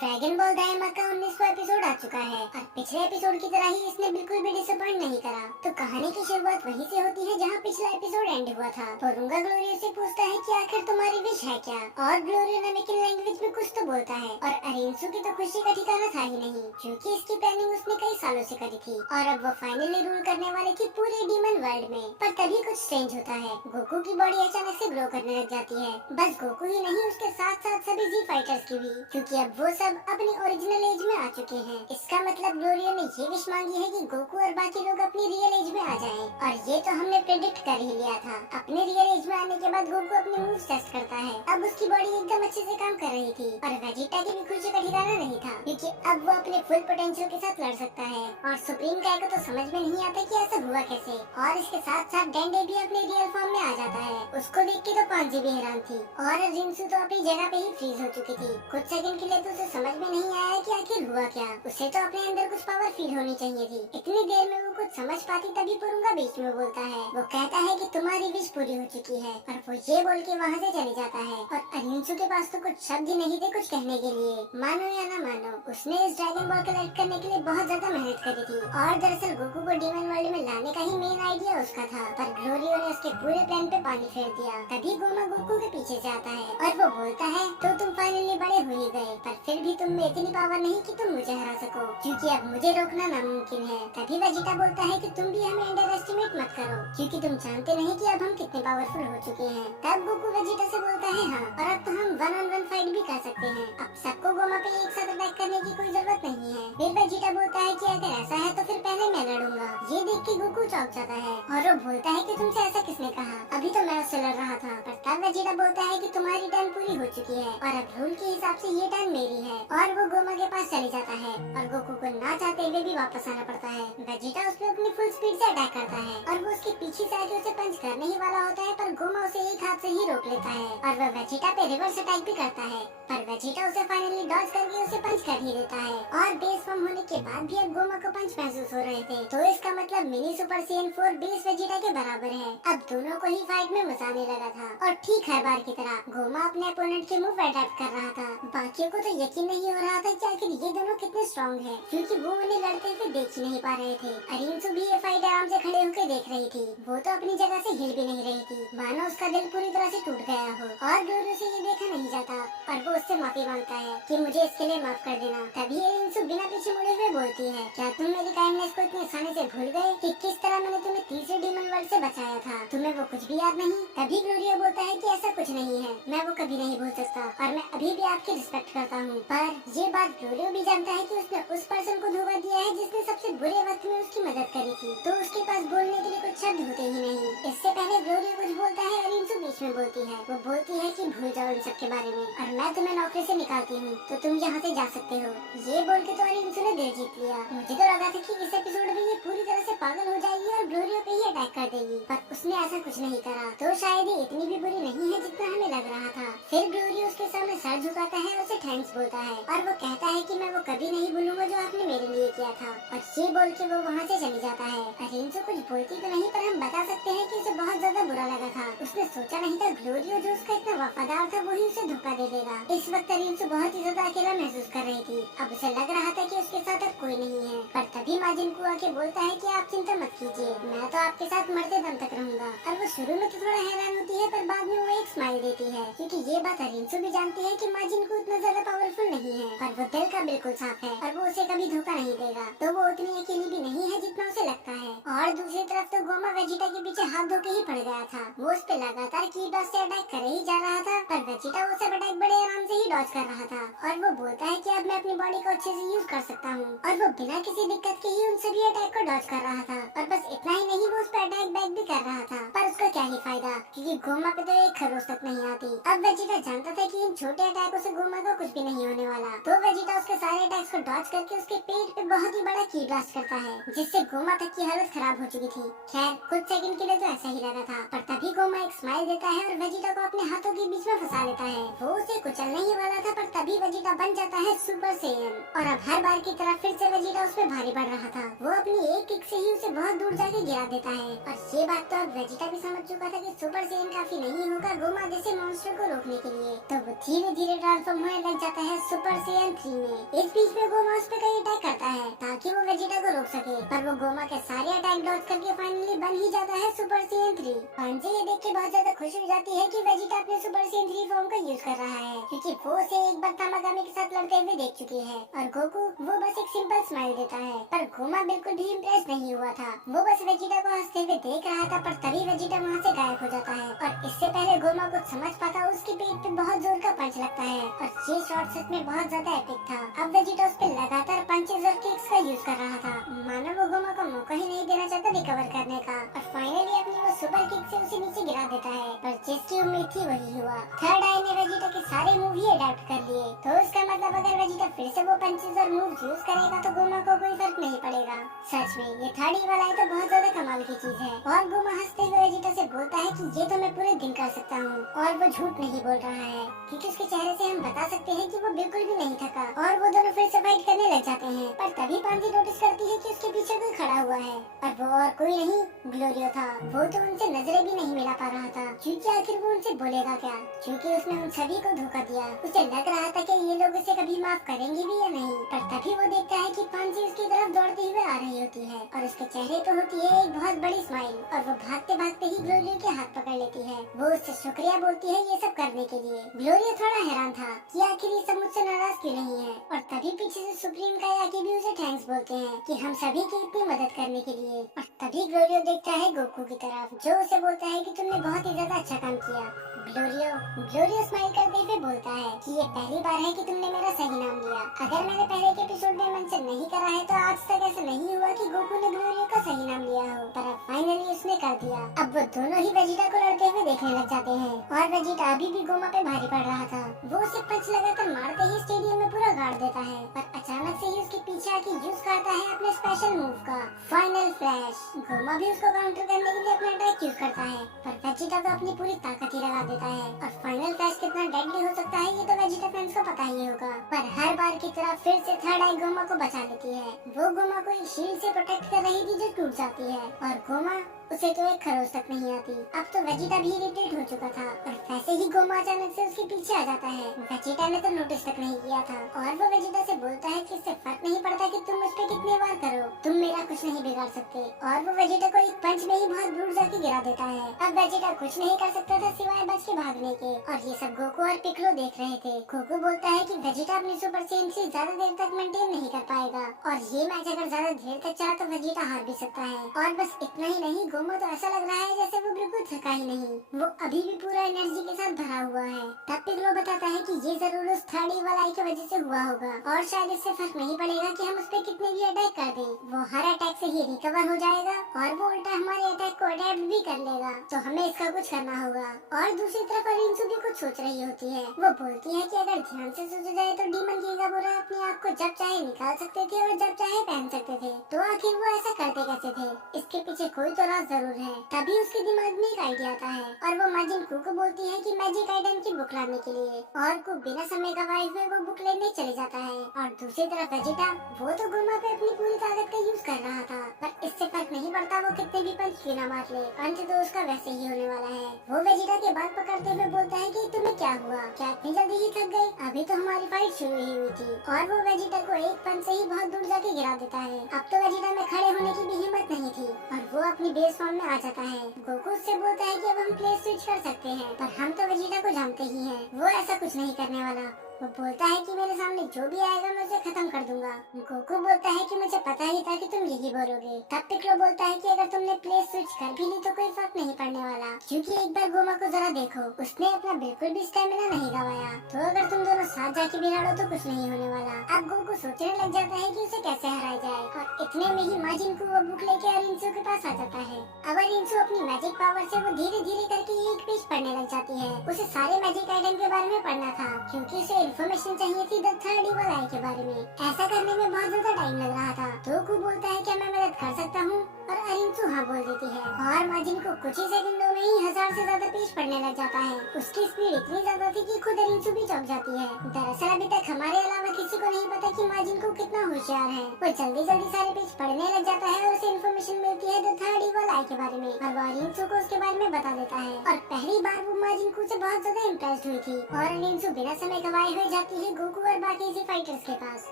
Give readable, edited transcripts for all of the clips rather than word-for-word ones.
Dragon ball दाइमा का 19वां episode आ चुका है और पिछले एपिसोड की तरह ही इसने बिल्कुल भी डिसअपॉइंट नहीं करा। तो कहानी की शुरुआत वहीं से होती है जहां पिछला एपिसोड एंड हुआ था। पोरुंगा ग्लोरियो से पूछता है कि आखिर तुम्हारी विश है क्या, और ग्लोरियो नामेकिन लैंग्वेज में कुछ तो बोलता है और अरिंसु की तो खुशी का ठिकाना था ही नहीं, क्योंकि इसकी प्लानिंग उसने कई सालों से करी थी और अब वो फाइनली रूल करने वाले थी पूरे डीमन वर्ल्ड में। पर तभी कुछ स्ट्रेंज होता है, गोकू की बॉडी अचानक से ग्रो करने लग जाती है। बस गोकू ही नहीं, उसके साथ साथ सभी जी फाइटर्स की भी, क्योंकि अब वो सब अपनी ओरिजिनल एज में आ चुके हैं। इसका मतलब ग्लोरियो ने ये विश मांगी है कि गोकू और बाकी लोग अपनी रियल एज में आ जाएं। और ये तो हमने प्रेडिक्ट कर ही लिया था। अपने रियल एज में आने के बाद गोकू अपने मूव्स टेस्ट करता है। अब उसकी बॉडी एकदम अच्छे से काम कर रही थी और वेजिटा की भी खुशी का ठिकाना नहीं था, क्योंकि अब वो अपने फुल पोटेंशियल के साथ लड़ सकता है। और सुप्रीम काय को तो समझ में नहीं आता कि ऐसा हुआ कैसे। और इसके साथ साथ डेंडे भी अपने रियल फॉर्म में आ जाता है। उसको देख के तो पांजी भी हैरान थी और जिंसू तो अपनी जगह पे ही फ्रीज हो चुकी थी। कुछ सेकंड के लिए तो उसे समझ में नहीं आया कि आखिर हुआ क्या। उसे तो अपने अंदर कुछ पावर फील होनी चाहिए थी। इतनी देर में वो कुछ समझ पाती तभी पुरुंगा बीच में बोलता है। वो कहता है कि तुम्हारी विश पूरी हो चुकी है और वो ये बोल के वहाँ से चले जाता है। और अरिंसु के पास तो कुछ शब्द ही नहीं थे कुछ कहने के लिए। मानो या ना मानो, उसने इस ड्रैगन बॉल कलेक्ट करने के लिए बहुत ज्यादा मेहनत करी थी और दरअसल गोकू को डीमन वर्ल्ड में लाने का ही मेन आइडिया उसका था। पर ग्लोरियो ने उसके पूरे प्लान पे पानी फेर दिया। तभी गोमा गोकू के पीछे से आता है और वो बोलता है तो तुम फाइनली बड़े हो ही गए, पर फिर भी तुम में इतनी पावर नहीं कि तुम मुझे हरा सको, क्योंकि अब मुझे रोकना नामुमकिन है। तभी वेजिटा बोलता है कि तुम भी हमें अंडर एस्टिमेट मत करो, क्योंकि तुम जानते नहीं कि अब हम कितने पावरफुल हो चुके हैं। तब गोकू वेजिटा से बोलता है हाँ, और अब तो हम 1-on-1 फाइट भी कर सकते हैं। अब सबको गोमा पे एक साथ अटैक करने की कोई जरूरत नहीं है। फिर वेजिटा बोलता है कि अगर ऐसा है तो फिर पहले मैं लड़ूंगा। ये देख के गोकू चौंक जाता है और वो बोलता है कि तुमसे ऐसा किसने कहा, अभी तो मैं उससे लड़ रहा था। पर तब वेजिटा बोलता है कि तुम्हारी टर्न पूरी हो चुकी है और अब रूल के हिसाब से ये टर्न मेरी है। और वो गोमा के पास चले जाता है और गोकू को ना चाहते हुए भी वापस आना पड़ता है। वेजिटा उस पर अपनी फुल स्पीड से अटैक करता है और वो उसके पीछे से आके उसे पंच करने ही वाला होता है, पर गोमा उसे एक हाथ से ही रोक लेता है और वह वेजिटा पे रिवर्स अटैक भी करता है। पर वेजिटा उसे फाइनली डॉज करके उसे पंच कर ही देता है। और बेस फॉर्म होने के बाद भी अब गोमा को पंच महसूस हो रहे थे, तो इसका मतलब mini super CN 4 base Vegeta के बराबर है। अब दोनों को ही फाइट में मजा आने लगा था और ठीक हर बार की तरह गोमा अपने अपोनेंट के मूव अडैप्ट कर रहा था। बाकियों को तो यकीन नहीं हो रहा था कि आखिर ये दोनों कितने स्ट्रॉन्ग हैं, क्योंकि वो उन्हें लड़ते हुए देख ही नहीं पा रहे थे। अरिंसु भी ये फाइट आराम से खड़े होकर देख रही थी। वो तो अपनी जगह से हिल भी नहीं रही थी, मानो उसका दिल पूरी तरह से टूट गया हो। और ग्लोरियो से ये देखा नहीं जाता और वो उससे माफी मांगता है कि मुझे इसके लिए माफ कर देना। तभी अरिंसु बिना पीछे मुड़े हुए बोलती है, क्या तुम मेरी काइंडनेस को इतने आसानी से भूल गए कि किस तरह मैंने तुम्हें तीसरे डीमन वर्ल्ड से बचाया था? तुम्हें वो कुछ भी याद नहीं? तभी ग्लोरियो बोलता है कि ऐसा कुछ नहीं है, मैं वो कभी नहीं भूल सकता और मैं अभी भी आपकी रिस्पेक्ट करता हूँ। पर ये बात ग्लोरियो भी जानता है कि उसने उस पर्सन को धोखा दिया है जिसने सबसे बुरे वक्त में उसकी मदद करी थी, तो उसके पास बोलने के लिए कुछ शब्द होते ही नहीं। इससे पहले ग्लोरियो कुछ बोलता है, अरिंसु बीच में बोलती है। वो बोलती है कि भूल जाओ इन सब के बारे में और मैं तुम्हें नौकरी से निकालती हूँ, तो तुम यहाँ से जा सकते हो। ये बोल के तो अरिंसु ने दिल जीत लिया। मुझे तो लगा था कि इस एपिसोड में ये पूरी तरह से पागल हो जाएगी और ग्लोरियो पे ही अटैक कर देगी, पर उसने ऐसा कुछ नहीं करा, तो शायद ये इतनी भी बुरी नहीं है जितना हमें लग रहा था। फिर ग्लोरियो उसके सामने सर झुकाता है और उसे थैंक्स बोलता है और वो कहता है कि मैं वो कभी नहीं भूलूंगा जो आपने मेरे लिए किया था। और ये बोल के वो वहाँ से चली जाता है। अरिंसु कुछ बोलती तो नहीं, पर हम बता सकते हैं कि उसे बहुत ज्यादा बुरा लगा था। उसने सोचा नहीं था ग्लोरियो जो उसका इतना वफादार था वही उसे धोखा दे देगा। इस वक्त अरिंसु बहुत ही ज्यादा अकेला महसूस कर रही थी। अब उसे लग रहा था कि उसके साथ अब कोई नहीं है। पर तभी माजिनको आके बोलता है कि आप चिंता मत कीजिए, मैं तो आपके साथ मरते दम तक रहूंगा। और वो शुरू में तो थोड़ा हैरान होती है, पर बाद में वो एक स्माइल देती है, क्योंकि ये बात अरिंसु भी जानती है कि माजिनको उतना ज्यादा पावरफुल नहीं है, पर वो दिल का बिल्कुल साफ है और वो उसे कभी धोखा नहीं देगा। तो वो उतनी अकेली भी नहीं है जितना उसे लगता है। और दूसरी तरफ तो गोमा वेजिटा के पीछे हाथ धो के ही पड़ गया था। वो उस पे लगातार कीडॉस से अटैक कर ही जा रहा था, पर वेजिटा वो सब अटैक बड़े आराम से ही डॉज कर रहा था। और वो बोलता है कि अब मैं अपनी बॉडी को अच्छे से यूज कर सकता हूँ, और वो बिना किसी दिक्कत के ही उन सभी अटैक को डॉज कर रहा था। और बस इतना ही नहीं, वो उस पर अटैक बैक भी कर रहा था, पर उसका क्या ही फायदा, क्योंकि गोमा पे तो एक खरोच तक नहीं आती। अब वेजिटा जानता था कि इन छोटे अटैकों से गोमा को कुछ भी नहीं होने वाला, तो वेजिटा उसके सारे अटैक्स को डॉज करके उसके पेट पे बहुत ही बड़ा की ब्लास्ट करता है, जिससे गोमा तक की हालत खराब हो चुकी थी। खैर कुछ सेकंड के लिए तो ऐसा ही लगा था, पर तभी गोमा एक स्माइल देता है और वेजिटा को अपने हाथों के बीच में फंसा लेता है। वो उसे कुचलने ही वाला था, पर तभी वेजिटा बन जाता है सुपर सेयन और अब हर बार की तरह फिर से वेजिटा उस पर भारी पड़ रहा था, वो अपनी एक किक से ही उसे बहुत दूर जाके गिरा देता है। और ये बात तो अब वेजिटा भी समझ चुका था कि सुपर सैयन काफी नहीं होगा गोमा जैसे मॉन्स्टर को रोकने के लिए, तो वो धीरे धीरे ट्रांसफॉर्म होने लग जाता है सुपर सैयन 3 में। इस बीच में गोमा उस पे कई अटैक करता है ताकि वो वेजिटा को रोक सके, पर वो गोमा के सारे अटैक डॉज करके फाइनली बन ही जाता है सुपर सैयन 3। पांजी ये देख के बहुत ज्यादा खुश हो जाती है कि वेजिटा अपने सुपर सैयन 3 फॉर्म का यूज कर रहा है, क्योंकि वो उसे एक बार तामागामी के साथ लड़ते हुए देख चुकी है। और गोकू वो बस एक सिंपल स्माइल देता है, पर गोमा बिल्कुल भी इम्प्रेस नहीं हुआ था। वो बस वेजिटा को हंसते हुए देख रहा था, पर तभी वेजिटा वहाँ से गायब हो जाता है। और इससे पहले गोमा कुछ समझ पाता, उसके पेट पे बहुत जोर का पंच लगता है और ये शॉट सच में बहुत ज्यादा एपिक था। अब वेजिटा उस पे लगातार पंचेस और किक्स का यूज कर रहा था, मानो वो गोमा को मौका ही नहीं देना चाहता रिकवर करने का। और फाइनली अपनी वो सुपर किक से उसे नीचे गिरा देता है, पर जिसकी उम्मीद थी वही हुआ। थर्ड आई ने वेजिटा के सारे मूव ही अडॉप्ट कर लिए, तो इसका मतलब अगर वेजिटा फिर से वो पंचेस और मूव्स यूज करेगा तो गोमा को कोई फर्क नहीं पड़ेगा। सच में ये थर्ड ई वाला तो बहुत ज्यादा कमाल की चीज है। और गोमा हंसते हुए वेजिटा से बोलता है कि ये तो मैं पूरे दिन कर सकता हूँ, और वो झूठ नहीं बोल रहा है, क्योंकि उसके चेहरे से हम बता सकते हैं कि वो बिल्कुल भी नहीं थका। और वो दोनों फिर से फाइट करने लग जाते हैं, पर तभी पांजी नोटिस करती है कि उसके पीछे कोई खड़ा हुआ है, और वो और कोई नहीं ग्लोरियो था। वो तो उनसे नजरें भी नहीं मिला पा रहा था, क्योंकि आखिर वो उनसे बोलेगा क्या, क्योंकि उसने उन सभी को धोखा दिया। उसे लग रहा था कि ये लोग उसे कभी माफ करेंगे भी या नहीं, पर तभी वो देखता है कि पांजी उसकी तरफ दौड़ते हुए आ रही होती है, और उसके चेहरे पर होती है एक बहुत बड़ी स्माइल, और वो भागते भागते ही ग्लोरियो के हाथ पकड़ लेती है। वो उससे शुक्रिया बोलती है ये सब करने के लिए। ग्लोरियो थोड़ा हैरान था कि आखिर ये सब मुझसे नाराज क्यों नहीं है, और तभी पीछे से सुप्रीम कायाकी भी उसे थैंक्स बोलते हैं कि हम सभी की इतनी मदद करने के लिए। और तभी ग्लोरियो देखता है गोकू की तरफ, जो उसे बोलता है कि तुमने बहुत ही ज्यादा अच्छा काम किया। ग्लोरियो स्माइल करते हुए बोलता है कि ये पहली बार है कि तुमने मेरा सही नाम लिया। अगर मैंने पहले के एपिसोड में मेंशन नहीं करा है तो आज तक ऐसा नहीं हुआ कि गोकू ने ग्लोरियो का सही नाम लिया हो, पर अब फाइनली उसने कर दिया। अब वो दोनों ही वेजिटा को लड़ते हुए देखने लग जाते हैं, और वेजिटा अभी भी गोमा पे भारी पड़ रहा था। वो उसे पंच लगाकर मारते ही स्टेडियम में पूरा गाड़ देता है, पर अचानक से ही उसके पीछे आके यूज करता है अपने स्पेशल मूव का फाइनल फ्लैश। गोमा भी उसको काउंटर करने के लिए अपना अटैक यूज करता है, पर वेजिटा तो अपनी पूरी ताकत ही लगा देता है। और फाइनल फ्लैश कितना डेडली हो सकता है ये तो वेजिटा फैंस को पता ही होगा, पर हर बार की तरह फिर से थर्ड आई गोमा को बचा लेती है। वो गोमा को एक शील्ड से प्रोटेक्ट कर रही थी जो टूट जाती है, और गोमा उसे तो एक खरोच तक नहीं आती। अब तो वेजिटा भी इरिटेट हो चुका था, और वैसे ही गोमा अचानक से उसके पीछे आ जाता है। वेजिटा ने तो नोटिस तक नहीं किया था, और वो वेजिटा से बोलता है कि इससे फर्क नहीं पड़ता कि तुम मुझ पे कितने बार करो, तुम मेरा कुछ नहीं बिगाड़ सकते। और वो वेजिटा को एक पंच में ही बहुत दूर जाके गिरा देता है। अब वेजिटा कुछ नहीं कर सकता था सिवाय बच के भागने के, और ये सब गोकू और पिक्लो देख रहे थे। गोकू बोलता है कि वेजिटा अपनी सुपर सैयन से ज्यादा देर तक मेंटेन नहीं कर पाएगा, और ये मैच अगर ज्यादा देर तक चला तो वेजिटा हार भी सकता है। और बस इतना ही नहीं, गोमा तो ऐसा लग रहा है जैसे वो बिल्कुल थका ही नहीं, वो अभी भी पूरा एनर्जी के साथ भरा हुआ है। तब पिक्लो बताता है कि ये जरूर उस थर्ड ई वाला की वजह से हुआ होगा, और शायद इससे फर्क नहीं पड़ेगा कि हम उस पे कितने भी अटैक कर दें, वो हर अटैक से ही रिकवर हो जाएगा, और वो उल्टा हमारे अटैक को अडेप्ट भी कर लेगा, तो हमें इसका कुछ करना होगा। और दूसरी तरफ अरिंसु भी कुछ सोच रही होती है। वो बोलती है कि अगर ध्यान से सोचा जाए तो डीमन किंग काबूरा अपने आप को जब चाहे निकाल सकते थे और जब चाहे पहन सकते थे, तो आखिर वो ऐसा करते कैसे थे? इसके पीछे कोई तो राज जरूर है। तभी उसके दिमाग में एक आइडिया आता है, और वो माजिन कू को बोलती है कि मैजिक आइटम की बुक लाने के लिए, और को बिना समय गवाए हुए वो बुक लेने चले जाता है। और दूसरी तरफ वेजिटा, वो तो गोमा पे अपनी पूरी ताकत का यूज कर रहा था, पर इससे फर्क नहीं पड़ता वो कितने भी पंच क्यों ना मार ले, अंत तो उसका वैसे ही होने वाला है। वो वेजिटा के बात पकड़ते हुए बोलता है कि तुम्हें क्या हुआ, क्या इतनी जल्दी ही थक गए? अभी तो हमारी फाइट शुरू ही हुई थी। और वो वेजिटा को एक पंच से ही बहुत दूर जाके गिरा देता है। अब तो वेजिटा में खड़े होने की भी हिम्मत नहीं थी, और वो अपनी बेस फॉर्म में आ जाता है। गोकू उससे बोलता है कि अब हम प्लेस स्विच कर सकते हैं, पर हम तो वेजिटा को जानते ही हैं, वो ऐसा कुछ नहीं करने वाला। वो बोलता है कि मेरे सामने जो भी आएगा मैं उसे खत्म कर दूंगा। गोकू बोलता है कि मुझे पता ही था कि तुम यही बोलोगे। तब पिक्लो बोलता है कि अगर तुमने प्लेस स्विच कर भी ली तो कोई फर्क नहीं पड़ने वाला, क्योंकि एक बार गोमा को जरा देखो, उसने अपना बिल्कुल भी स्टेमिना नहीं गवाया, तो अगर तुम दोनों साथ जाके भी लड़ो तो कुछ नहीं होने वाला। अब गोकू सोचने लग जाता है कि उसे कैसे हराया जाए, और इतने में ही माजिन को वो बुक लेके अरिंसु के पास आ जाता है। अब अरिंसु अपनी मैजिक पावर से वो धीरे धीरे करके एक पेज पढ़ने लग जाती है। उसे सारे मैजिक आइटम के बारे में पढ़ना था, क्योंकि उसे इन्फॉर्मेशन चाहिए थी द थर्ड ई वाला के बारे में। ऐसा करने में बहुत ज्यादा टाइम लग रहा था, तो कू बोलता है क्या मैं मदद कर सकता हूँ, और अरिंसु हाँ बोल देती है, और माजिन को कुछ ही सेकंडों में ही 1000 से ज्यादा पेज पढ़ने लग जाता है। उसकी स्पीड इतनी ज्यादा थी कि खुद अरिंसु भी चौंक जाती है। दरअसल अभी तक हमारे अलावा किसी को नहीं पता कि माजिन को कितना होशियार है। वो जल्दी जल्दी सारे पेज पढ़ने लग जाता है और उसे इन्फॉर्मेशन मिलती है द थर्ड इवल आई के बारे में और वो अरिंसू को उसके बारे में बता देता है। और पहली बार वो माजिन को से बहुत ज्यादा इम्प्रेस्ड हुई थी और अरिंसू बिना समय गवाए हुए जाती है गोकू और बाकी इजी फाइटर्स के पास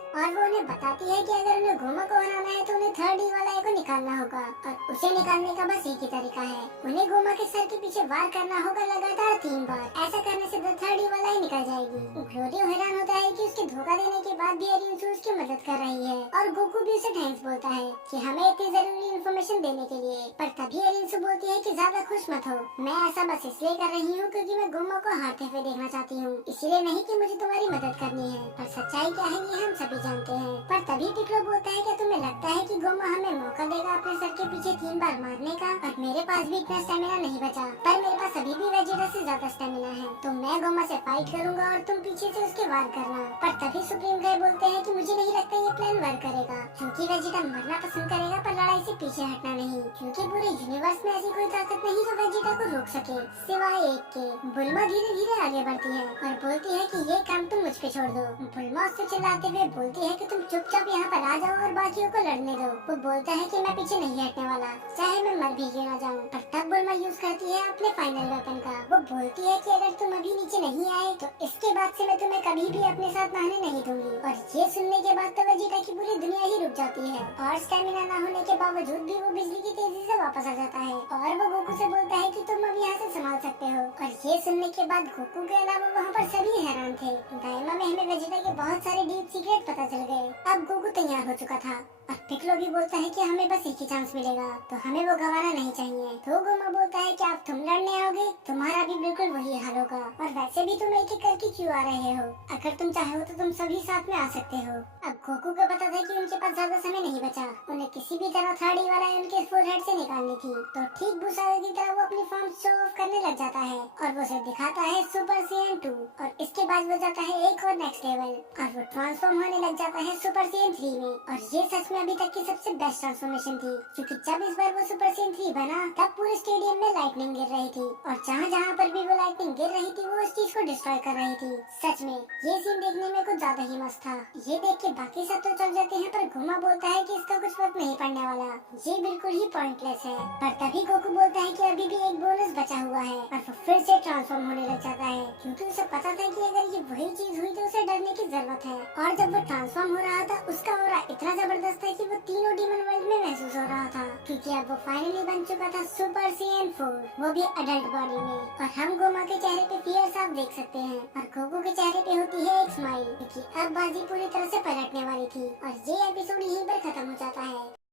और वो उन्हें बताती है कि अगर उन्हें गोमा को हराना है तो उन्हें थर्ड इवल आई को निकालना होगा और उसे निकालने का बस एक ही तरीका है, उन्हें गोमा के सर के पीछे वार करना होगा लगातार 3 बार। ऐसा करने से द थर्ड इवल आई निकल जाएगी। ग्लोरियो हैरान होता है कि उसके धोखा देने के बाद भी अरिंसू उसकी मदद कर रही है और गोकू भी उसे थैंक्स बोलता है कि हमें इतनी जरूरी इन्फॉर्मेशन देने के लिए। पर तभी अरिंसू बोलती है कि ज्यादा खुश मत हो, मैं ऐसा बस इसलिए कर रही हूँ क्योंकि मैं गोमा को हारते हुए देखना चाहती हूँ, इसीलिए नहीं कि मुझे तुम्हारी मदद करनी है। पर सच्चाई क्या है ये हम सभी जानते हैं। पर तभी पिक्लो बोलता है क्या तुम्हें लगता है कि गोमा हमें मौका देगा अपने सर के पीछे 3 बार मारने का? और मेरे पास भी इतना स्टेमिना नहीं बचा, पर मेरे पास अभी भी वेजिटा से ज्यादा स्टेमिना है, तो मैं गोमा से फाइट करूंगा और तुम पीछे से उसके वार करना। पर तभी सुप्रीम गाय बोलते हैं कि मुझे नहीं लगता ये प्लान वर्क करेगा, क्योंकि वेजिटा मरना पसंद करेगा पर लड़ाई से पीछे हटना नहीं, क्योंकि पूरे यूनिवर्स में ऐसी कोई ताकत नहीं जो वेजिटा को रोक सके सिवाय एक के। बुल्मा धीरे धीरे आगे बढ़ती है और बोलती है कि ये काम तुम मुझ पे छोड़ दो। बुल्मा उससे चिल्लाते हुए बोलती है कि तुम चुपचाप यहाँ पर आ जाओ और बाकियों को लड़ने दो। वो बोलता है कि मैं पीछे नहीं हटने वाला, चाहे मैं मर भी क्यों ना जाऊँ। पर तब बुल्मा यूज करती है अपने फाइनल वेपन का। वो बोलती है कि अगर तुम अभी नीचे नहीं आए तो इसके बाद से मैं तुम्हें कभी भी अपने साथ नहाने नहीं दूंगी। और ये सुनने के बाद तो वेजिटा की पूरी दुनिया ही रुक जाती है और स्टेमिना न होने के बावजूद भी वो बिजली की तेजी से वापस आ जाता है और वो गोकू से बोलता है कि तुम अब यहाँ से संभाल सकते हो। और ये सुनने के बाद गोकू के अलावा वहाँ पर सभी हैरान थे। दाइमा में हमें वेजिटा के बहुत सारे डीप सीक्रेट पता चल गए। अब गोकू तैयार हो चुका था और पिक्लो भी बोलता है कि हमें बस एक ही चांस मिलेगा तो हमें वो गंवाना नहीं चाहिए। तो गोमा बोलता है कि आप तुम लड़ने आओगे, तुम्हारा भी बिल्कुल वही हाल होगा और वैसे भी तुम एक एक करके क्यों आ रहे हो, अगर तुम चाहो तो तुम सभी साथ में आ सकते हो। अब गोकू को पता था कि उनके पास ज्यादा समय नहीं बचा, उन्हें किसी भी तरह थर्ड वाला उनके फोरहेड से निकालनी थी। तो ठीक बुसागा की तरह वो अपनी फॉर्म शो ऑफ करने लग जाता है और वो उसे दिखाता है सुपर सीएन 2 और इसके बाद वो जाता है एक और नेक्स्ट लेवल और वो ट्रांसफॉर्म होने लग जाता है सुपर सीएन 3 में। और ये सच में अभी तक की सबसे बेस्ट ट्रांसफॉर्मेशन थी, क्योंकि जब इस बार वो सुपर सीएन 3 बना तब पूरे स्टेडियम में लाइटनिंग गिर रही थी और जहाँ जहाँ पर भी वो लाइटनिंग गिर रही थी वो उस चीज को डिस्ट्रॉय कर रही थी। सच में ये सीन देखने में कुछ ज्यादा ही मस्त था। ये देख के बाकी सब तो चल जाते हैं पर गोमा बोलता है कि इसका कुछ वक्त नहीं पड़ने वाला, ये बिल्कुल ही पॉइंटलेस है। पर तभी गोकू बोलता है कि अभी भी एक बोनस बचा हुआ है और वो फिर से ट्रांसफॉर्म होने लग जाता है, क्योंकि उसे पता था कि अगर ये वही चीज हुई तो उसे डरने की जरूरत है। और जब वो ट्रांसफॉर्म हो रहा था उसका ऑरा इतना जबरदस्त था कि वो तीनों डीमन वर्ल्ड में महसूस हो रहा था, क्योंकि अब वो फाइनली बन चुका था सुपर सीएन 4, वो भी अडल्ट बॉडी में। और हम गोमा के चेहरे पे फियर साफ देख सकते हैं और गोकू के चेहरे पे होती है एक स्माइल, क्योंकि अब बाजी पूरी तरह से पलटने वाली थी। और ये एपिसोड यहीं पर खत्म हो जाता है।